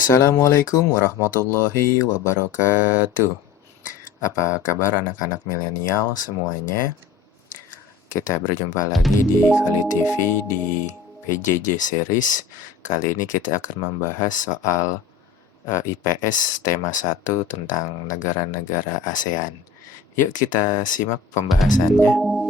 Assalamualaikum warahmatullahi wabarakatuh. Apa kabar anak-anak milenial semuanya? Kita berjumpa lagi di Kali TV di PJJ Series. Kali ini kita akan membahas soal IPS tema 1 tentang negara-negara ASEAN. Yuk kita simak pembahasannya.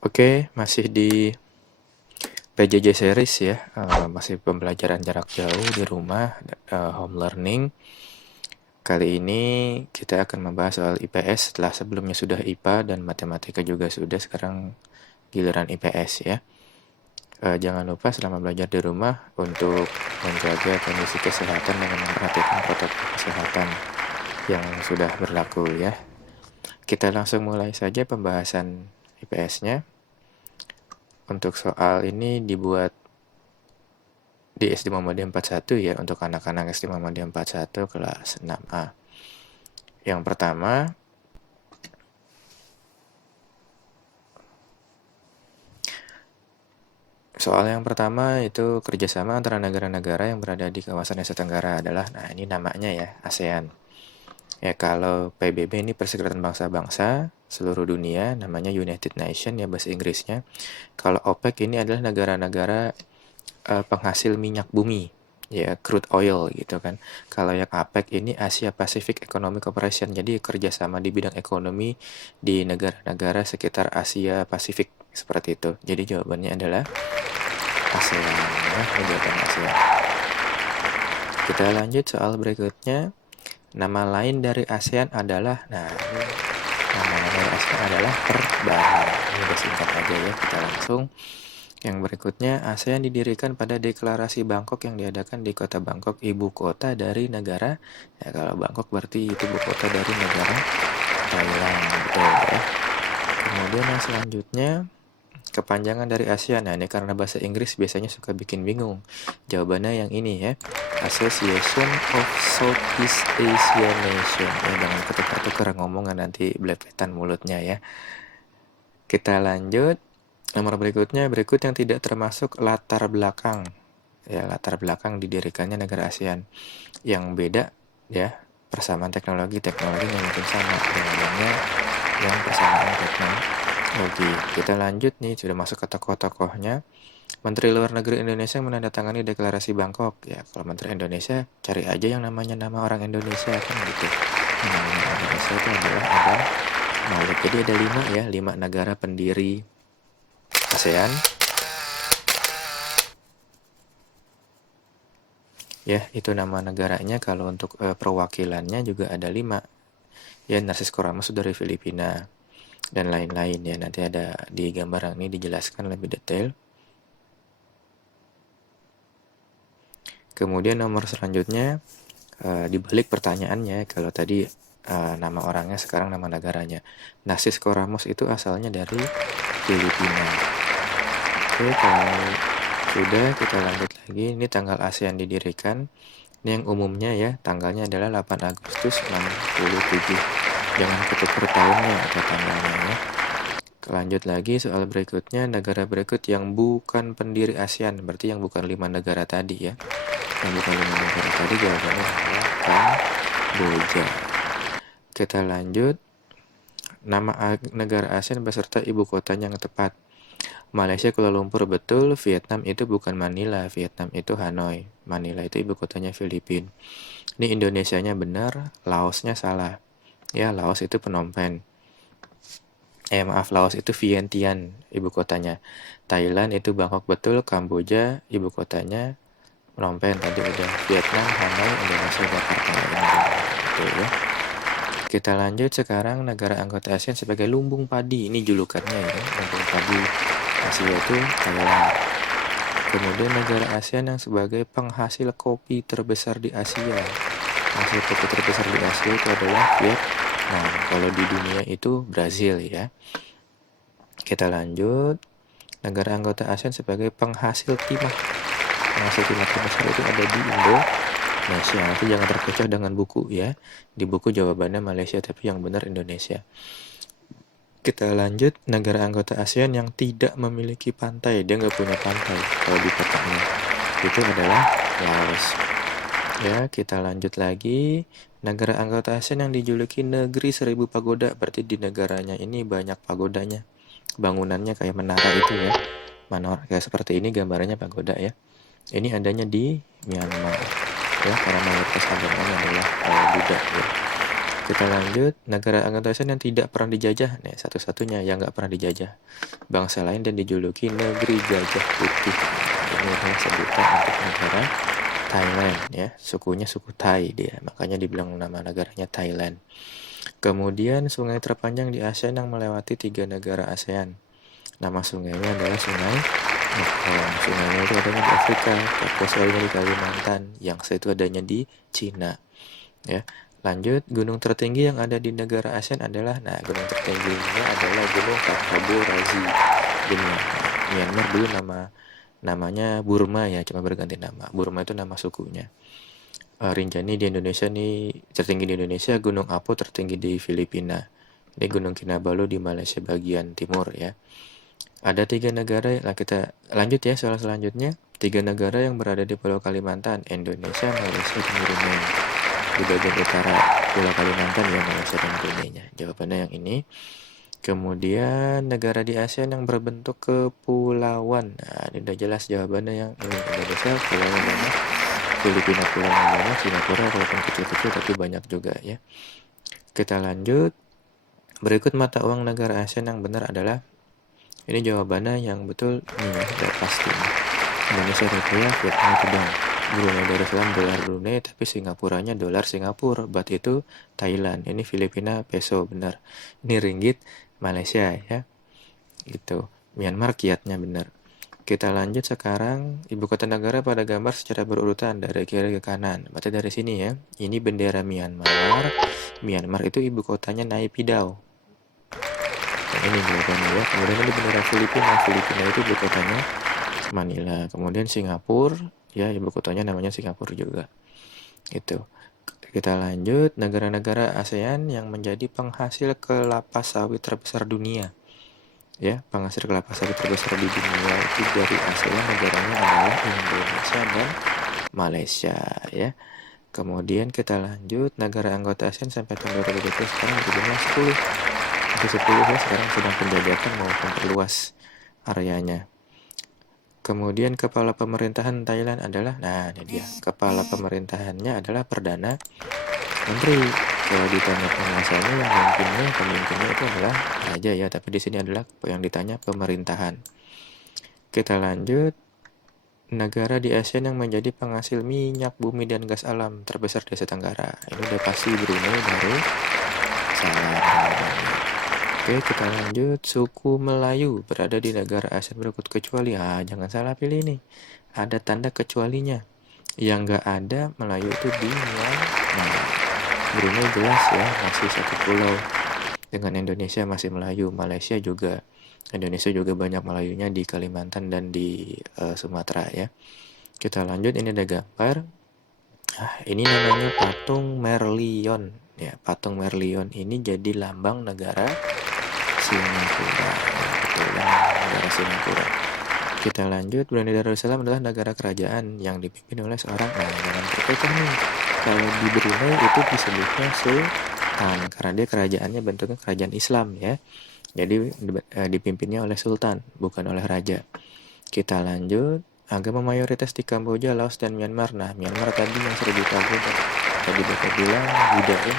Oke, masih di PJJ Series ya, masih pembelajaran jarak jauh di rumah, home learning. Kali ini kita akan membahas soal IPS setelah sebelumnya sudah IPA dan matematika juga sudah, sekarang giliran IPS ya. Jangan lupa selama belajar di rumah untuk menjaga kondisi kesehatan dengan memperhatikan protokol kesehatan yang sudah berlaku ya. Kita langsung mulai saja pembahasan IPS-nya. Untuk soal ini dibuat di SD Muhammadiyah 41 ya, untuk anak-anak SD Muhammadiyah 41 kelas 6A. Yang pertama, soal yang pertama itu kerjasama antara negara-negara yang berada di kawasan Asia Tenggara adalah, nah ini namanya ya, ASEAN. Ya kalau PBB ini Perserikatan Bangsa-Bangsa seluruh dunia, namanya United Nations ya bahasa Inggrisnya. Kalau OPEC ini adalah negara-negara penghasil minyak bumi, ya crude oil gitu kan. Kalau yang APEC ini Asia Pacific Economic Cooperation, jadi kerjasama di bidang ekonomi di negara-negara sekitar Asia Pasifik seperti itu. Jadi jawabannya adalah ASEAN ya, jawaban ASEAN. Kita lanjut soal berikutnya. Nama lain dari ASEAN adalah, nah ini nama lain dari ASEAN adalah perbatasan. Ini udah singkat aja ya, kita langsung. Yang berikutnya, ASEAN didirikan pada Deklarasi Bangkok yang diadakan di kota Bangkok, ibu kota dari negara, ya kalau Bangkok berarti itu ibu kota dari negara Thailand, betul ya. Kemudian yang selanjutnya, kepanjangan dari ASEAN. Nah ini karena bahasa Inggris biasanya suka bikin bingung. Jawabannya yang ini ya, Association of Southeast Asian Nation. Ya jangan ketukar-tukar ngomongan, nanti belepetan mulutnya ya. Kita lanjut. Nomor berikutnya, berikut yang tidak termasuk latar belakang. Ya, latar belakang didirikannya negara ASEAN. Yang beda ya, persamaan teknologinya mungkin sama. Jawabannya yang persamaan teknologi. Kita lanjut nih, sudah masuk ke tokoh-tokohnya. Menteri Luar Negeri Indonesia menandatangani Deklarasi Bangkok. Ya, kalau Menteri Indonesia, cari aja yang namanya nama orang Indonesia kan gitu. Nama Indonesia itu adalah Adam Malik. Jadi ada 5 ya, 5 negara pendiri ASEAN. Ya, itu nama negaranya. Kalau untuk perwakilannya juga ada 5. Ya, Narcisco Ramos dari Filipina dan lain-lain ya. Nanti ada di gambar ini dijelaskan lebih detail. Kemudian nomor selanjutnya, dibalik pertanyaannya, kalau tadi nama orangnya, sekarang nama negaranya. Narcisco Ramos itu asalnya dari Filipina. Oke, kalau sudah, kita lanjut lagi. Ini tanggal ASEAN didirikan. Ini yang umumnya ya, tanggalnya adalah 8 Agustus 67. Jangan ketukar tahunnya atau tanggalnya ya. Lanjut lagi soal berikutnya, negara berikut yang bukan pendiri ASEAN, berarti yang bukan 5 negara tadi ya. Yang bukan 5 negara tadi jawabannya adalah Kamboja. Kita lanjut. Nama negara ASEAN beserta ibu kotanya yang tepat. Malaysia Kuala Lumpur betul, Vietnam itu bukan Manila, Vietnam itu Hanoi. Manila itu ibu kotanya Filipina. Ini Indonesianya benar, Laosnya salah. Ya, Laos itu Phnom Penh. Laos itu Vientiane, ibu kotanya. Thailand itu Bangkok betul, Kamboja ibu kotanya Phnom Penh tadi udah. Vietnam Hanoi, Indonesia Jakarta. Betul ya. Kita lanjut sekarang, negara anggota ASEAN sebagai lumbung padi. Ini julukannya ya, lumbung padi Asia itu Thailand. Kemudian negara ASEAN yang sebagai penghasil kopi terbesar di Asia. Hasil kopi terbesar di Asia itu adalah Vietnam. Kalau di dunia itu Brazil ya. Kita lanjut. Negara anggota ASEAN sebagai penghasil timah. Penghasil timah terbesar itu ada di Indonesia. Nanti jangan terkecoh dengan buku ya. Di buku jawabannya Malaysia, tapi yang benar Indonesia. Kita lanjut, negara anggota ASEAN yang tidak memiliki pantai, dia nggak punya pantai kalau di petanya, itu adalah Laos. Ya, kita lanjut lagi, negara anggota ASEAN yang dijuluki negeri 1000 pagoda, berarti di negaranya ini banyak pagodanya, bangunannya kayak menara itu ya, menara kayak seperti ini gambarannya pagoda ya. Ini adanya di Myanmar ya, karena mayoritas agamanya adalah Buddha ya. Kita lanjut, negara anggota ASEAN yang tidak pernah dijajah, nih satu-satunya yang nggak pernah dijajah bangsa lain dan dijuluki negeri gajah putih. Ini adalah sebutan untuk negara Thailand ya, sukunya suku Thai dia, makanya dibilang nama negaranya Thailand. Kemudian sungai terpanjang di ASEAN yang melewati 3 negara ASEAN. Nama sungainya adalah Sungai Mekong. Sungainya itu adanya di Afrika, Kapuas adanya di Kalimantan, Yangtze itu adanya di Cina. Ya, lanjut, gunung tertinggi yang ada di negara ASEAN adalah, gunung tertingginya adalah Gunung Kakabu Razi di Myanmar. Dulu namanya Burma ya, cuma berganti nama. Burma itu nama sukunya. Rinjani di Indonesia nih, tertinggi di Indonesia, Gunung Apu tertinggi di Filipina. Ini Gunung Kinabalu di Malaysia bagian timur ya. Ada 3 negara, kita lanjut ya soal selanjutnya. 3 negara yang berada di Pulau Kalimantan, Indonesia, Malaysia, dan Brunei. Di bagian utara Pulau Kalimantan ya, Malaysia dan Brunei-nya. Jawabannya yang ini. Kemudian negara di ASEAN yang berbentuk kepulauan. Nah, ini udah jelas jawabannya yang ini. Indonesia pulaunya banyak, Filipina pulaunya banyak, Singapura walaupun kecil-kecil tapi banyak juga ya. Kita lanjut. Berikut mata uang negara ASEAN yang benar adalah, ini jawabannya yang betul nih ya, udah pasti nih. Indonesia rupiah, Vietnam itu dong. Brunei Darussalam dolar Brunei, tapi Singapuranya dolar Singapura, baht itu Thailand. Ini Filipina peso, benar. Ini ringgit Malaysia ya. Gitu. Myanmar kiatnya benar. Kita lanjut sekarang, ibu kota negara pada gambar secara berurutan dari kiri ke kanan. Berarti dari sini ya. Ini bendera Myanmar. Myanmar itu ibu kotanya Naypyidaw. Yang ini jawabannya ya. Kemudian ini bendera Filipina. Filipina itu ibu kotanya Manila. Kemudian Singapura, ya ibu kotanya namanya Singapura juga. Itu. Kita lanjut, negara-negara ASEAN yang menjadi penghasil kelapa sawit terbesar dunia. Ya, penghasil kelapa sawit terbesar di dunia itu dari ASEAN negaranya adalah Indonesia dan Malaysia ya. Kemudian kita lanjut, negara anggota ASEAN sampai tahun 2020 sekarang berjumlah 10. Ada 10 ya, sekarang sedang penjajakan mau memperluas areanya. Kemudian kepala pemerintahan Thailand adalah, ini dia. Kepala pemerintahannya adalah Perdana Menteri. Kalau ditanya penguasanya, yang pemimpinnya itu adalah raja ya, tapi di sini adalah yang ditanya pemerintahan. Kita lanjut. Negara di ASEAN yang menjadi penghasil minyak bumi dan gas alam terbesar di Asia Tenggara. Ini udah pasti Brunei Darussalam. Oke, kita lanjut. Suku Melayu berada di negara ASEAN berikut kecuali, jangan salah pilih nih. Ada tanda kecualinya. Yang nggak ada Melayu itu di Myanmar. Brunei jelas ya, masih satu pulau. Dengan Indonesia masih Melayu. Malaysia juga. Indonesia juga banyak Melayunya di Kalimantan dan di Sumatera ya. Kita lanjut, ini ada gambar. Ini namanya patung Merlion. Ya, patung Merlion ini jadi lambang negara Singapura. Betul, negara Singapura. Kita lanjut, Brunei Darussalam adalah negara kerajaan yang dipimpin oleh seorang, jangan terpecah nih. Kalau di Brunei itu disebutnya Sultan, karena dia kerajaannya bentuknya kerajaan Islam ya. Jadi dipimpinnya oleh Sultan, bukan oleh Raja. Kita lanjut, agama mayoritas di Kamboja, Laos, dan Myanmar. Myanmar tadi yang 1000 tahun, tadi Bapak bilang Buddha ya.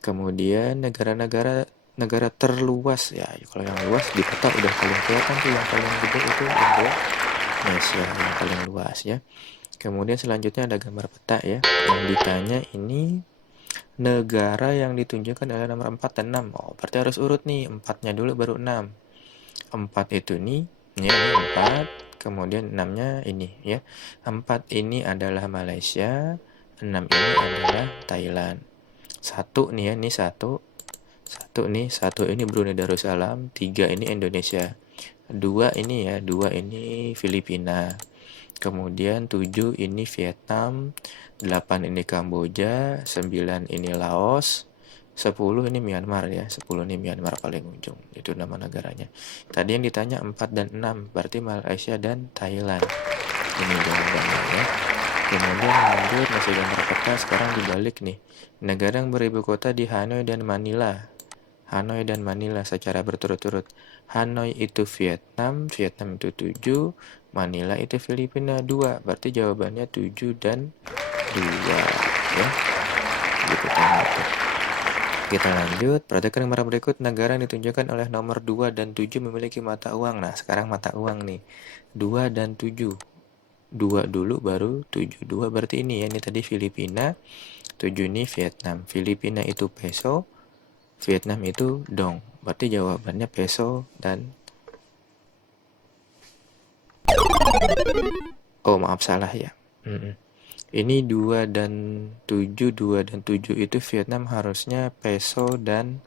Kemudian negara terluas ya, kalau yang luas di peta udah paling kelihatan tuh, yang paling gede itu Indonesia yang paling luas ya. Kemudian selanjutnya ada gambar peta ya, yang ditanya ini negara yang ditunjukkan adalah nomor 4 dan 6. Berarti harus urut nih, 4-nya dulu baru 6. 4 itu nih, ya ini 4, kemudian 6-nya ini ya. 4 ini adalah Malaysia, 6 ini adalah Thailand. 1 nih ya, ini 1 nih, 1 ini Brunei Darussalam, 3 ini Indonesia. 2 ini ya, 2 ini Filipina. Kemudian 7 ini Vietnam, 8 ini Kamboja, 9 ini Laos, 10 ini Myanmar ya, 10 ini Myanmar paling ujung, itu nama negaranya. Tadi yang ditanya 4 dan 6, berarti Malaysia dan Thailand. Ini jawabannya ya. Kemudian lanjut, masih gambar peta, sekarang dibalik nih. Negara yang beribu kota di Hanoi dan Manila. Hanoi dan Manila secara berturut-turut. Hanoi itu Vietnam, Vietnam itu 7, Manila itu Filipina 2. Berarti jawabannya 7 dan 2 ya. Gitu kan itu. Kita lanjut, perhatikan gambar berikut. Negara yang ditunjukkan oleh nomor 2 dan 7 memiliki mata uang. Nah, sekarang mata uang nih. 2 dan 7. 2 dulu baru 7. 2 berarti ini ya, ini tadi Filipina, 7 ini Vietnam. Filipina itu peso, Vietnam itu dong. Berarti jawabannya peso dan oh maaf salah ya. Ini 2 dan 7, 2 dan 7 itu Vietnam harusnya peso dan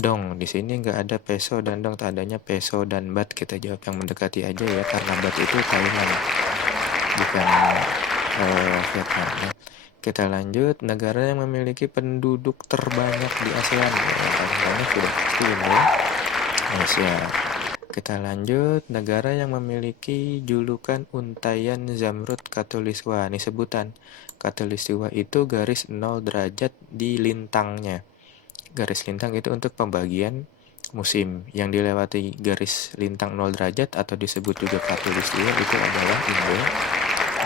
dong. Di sini nggak ada peso dan dong, tak adanya peso dan baht. Kita jawab yang mendekati aja ya, karena baht itu Thailand, bukan Vietnam ya. Kita lanjut, negara yang memiliki penduduk terbanyak di ASEAN. Yang paling banyak sudah pasti Indonesia. Kita lanjut, negara yang memiliki julukan Untayan Zamrud Khatulistiwa. Ini sebutan. Khatulistiwa itu garis 0 derajat di lintangnya. Garis lintang itu untuk pembagian musim. Yang dilewati garis lintang 0 derajat atau disebut juga Khatulistiwa itu adalah Indonesia.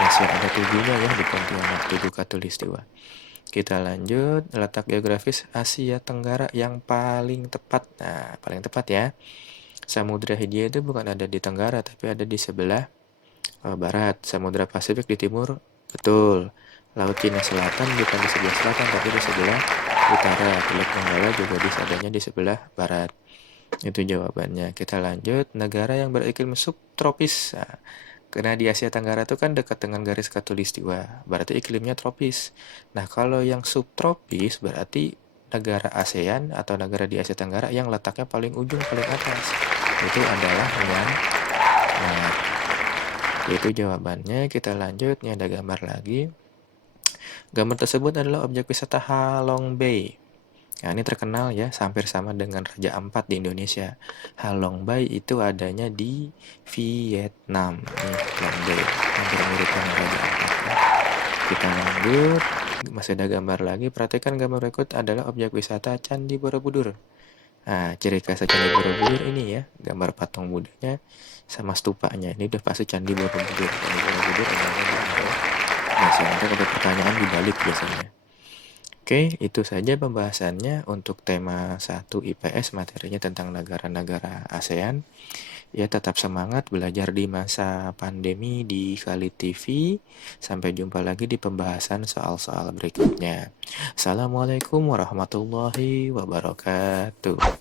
Ada 7-nya ya di Pontianak, 7 Khatulistiwa. Kita lanjut, letak geografis Asia Tenggara yang paling tepat. Nah, paling tepat ya. Samudra Hindia itu bukan ada di tenggara, tapi ada di sebelah barat. Samudra Pasifik di timur, betul. Laut Cina Selatan bukan di sebelah selatan, tapi di sebelah utara. Teluk Benggala juga adanya di sebelah barat. Itu jawabannya. Kita lanjut, negara yang beriklim subtropis. Nah, karena di Asia Tenggara itu kan dekat dengan garis khatulistiwa, berarti iklimnya tropis. Nah, kalau yang subtropis berarti negara ASEAN atau negara di Asia Tenggara yang letaknya paling ujung, paling atas. Itu adalah Myanmar. Itu jawabannya. Kita lanjut, ini ada gambar lagi. Gambar tersebut adalah objek wisata Halong Bay. Nah, ini terkenal ya, hampir sama dengan Raja Ampat di Indonesia. Halong Bay itu adanya di Vietnam. Nih, Halong Bay, hampir mirip dengan Raja Ampat. Ya. Kita lanjut, masih ada gambar lagi. Perhatikan gambar berikut adalah objek wisata Candi Borobudur. Nah, ciri khas Candi Borobudur ini ya, gambar patung Budanya sama stupanya. Ini udah pasti Candi Borobudur. Candi Borobudur adanya di Indonesia. Nanti ada pertanyaan dibalik biasanya. Oke, itu saja pembahasannya untuk tema 1 IPS, materinya tentang negara-negara ASEAN. Ya, tetap semangat belajar di masa pandemi di Kali TV. Sampai jumpa lagi di pembahasan soal-soal berikutnya. Assalamualaikum warahmatullahi wabarakatuh.